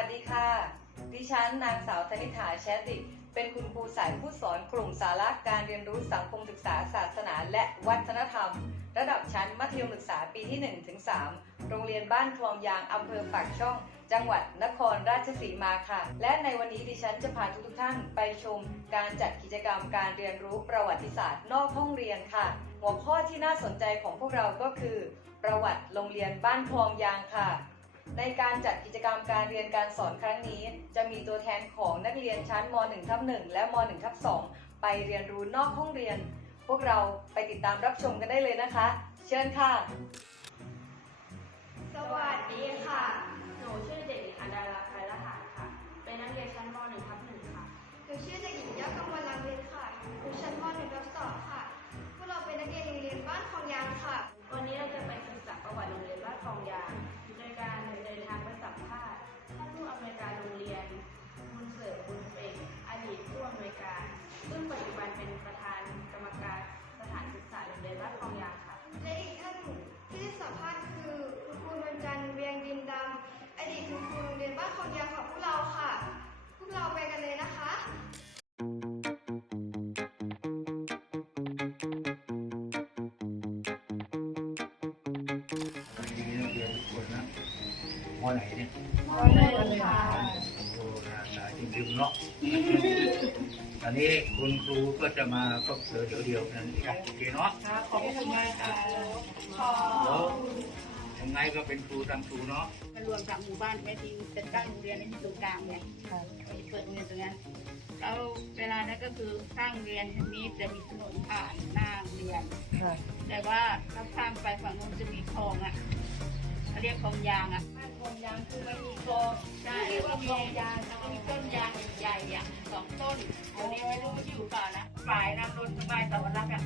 วัสดีค่ะ ดิฉันนางสาวธนิษฐาแชติ เป็นคุณครูสายผู้สอนกลุ่มสาระการเรียนรู้สังคมศึกษาศาสนาและวัฒนธรรม ระดับชั้นมัธยมศึกษาปีที่1ถึง3โรงเรียนบ้านคลองยางอำเภอปากช่อง จังหวัดนครราชสีมาค่ะ และในวันนี้ดิฉันจะพาทุกท่านไปชมการจัดกิจกรรมการเรียนรู้ประวัติศาสตร์นอกห้องเรียนค่ะ หัวข้อที่น่าสนใจของพวกเราก็คือ ประวัติโรงเรียนบ้านคลองยางค่ะ ในการจัดกิจกรรมการเรียนการสอนครั้งนี้ จะมีตัวแทนของนักเรียนชั้นม .1 ทับ1และม .1 ทับ2ไปเรียนรู้นอกห้องเรียน พวกเราไปติดตามรับชมกันได้เลยนะคะ เชิญค่ะ สวัสดีค่ะ มอไหนเนี่ยมหนึ่งค่ะโอ้หน้าตาจริงๆเนาะอันนี้คุณครูก็จะมาก็เดี๋ยวเดี๋ยวเดียวนั่นเองโอเคเนาะขอบคุณมากค่ะแล้วยังไงก็เป็นครูตามครูเนาะมารวมกับหมู่บ้านแม่ทีจะตั้งโรงเรียนที่ตรงกลางเนี่ยเปิดโรงเรียนตรงนั้นแล้วเวลานั้นก็คือสร้างเรียนทางนี้จะมีถนนผ่านหน้าเรียนแต่ว่าถ้าข้ามไปฝั่งนู้นจะมีคลองอะเขาเรียกคลองยางอะ เดี๋ยวนี้ไม่รู้ว่าอยู่เปล่านะฝ่ายน้ำล้นสบายสวรรค์อะ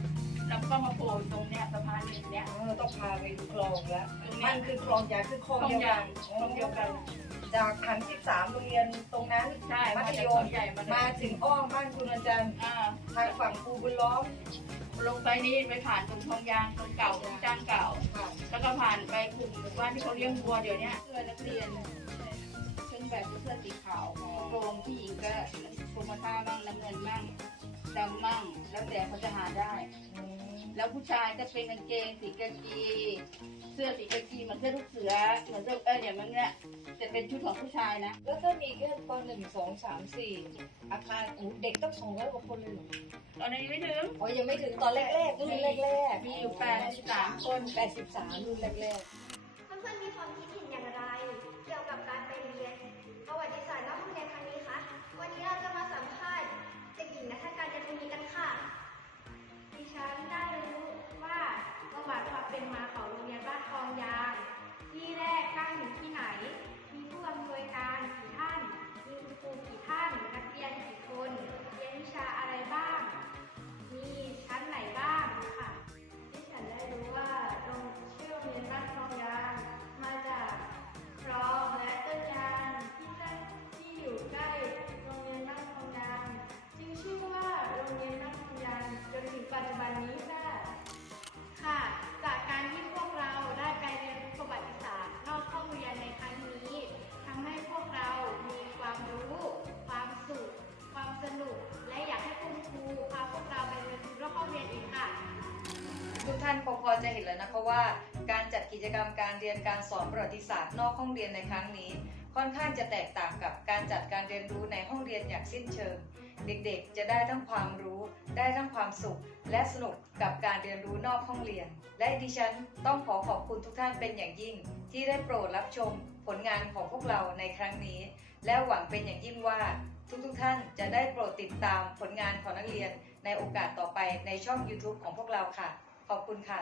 แล้วก็มาโผล่ตรงเนี้ยสะพานหนึ่งเนี้ยเออต้องพาไปดูคลองแล้วตรงมัเนี้ยนคือคลองยางคือคลองคลองเดียวกัยานงคลองเดียวกัน จากขันที่สามโรงเรียนตรงนั้นใช่มัมาธจากยคลอมงใหญ่มามาถึงอ้อมบ้านคุณอาจารย์อ่าทางฝั่งครูบุญล้อมลงไปนี่ไปผ่านตรงคลองยางตรงเก่าตรงจ้างเก่า ค่ะแล้วก็ผ่านไปกลุ่มหมู่บ้านที่เขาเลี้ยงวัวเดี๋ยวเนี้ยเสื้อนักเรียนเครื่อง แบบเป็นเสื้อสีขาวกระโปรงผู้หญิงก็กรมท่าบ้างน้ำเงินบ้างดำบ้างแล้วแต่เขาจะหาได้ แล้วผู้ชายก็เป็นกางเกงสีกากีเสื้อสีกากีเหมือนเสื้อลูกเสือเหมือนเสื้อเออเนี่ยมันเนี่ยจะเป็นชุดของผู้ชายนะแล้วถ้ามีแค่ปหนึ่งสองสามสี่อาคารอู้เด็กต้องสองร้อยกว่าคนเลยเหรอตอนนี้ไม่ถึงอ๋อยังไม่ถึงตอนแรกๆรุ่นแรกๆมีอยู่แปดสิบสามคนแปดสิบสามรุ่นแรกเท่านคงพอจะเห็นแล้วนะคะว่า การจัดกิจกรรมการเรียนการสอนประวัติศาสตร์นอกห้องเรียนในครั้งนี้ ค่อนข้างจะแตกต่างกับการจัดการเรียนรู้ในห้องเรียนอย่างสิ้นเชิง เด็กๆ จะได้ทั้งความรู้ ได้ทั้งความสุข และสนุกกับการเรียนรู้นอกห้องเรียน และดิฉันต้องขอขอบคุณทุกท่านเป็นอย่างยิ่ง ที่ได้โปรดรับชมผลงานของพวกเราในครั้งนี้ และหวังเป็นอย่างยิ่งว่าทุกๆท่านจะได้โปรดติดตามผลงานของนักเรียนในโอกาสต่อไปในช่อง YouTube ของพวกเราค่ะ ขอบคุณค่ะ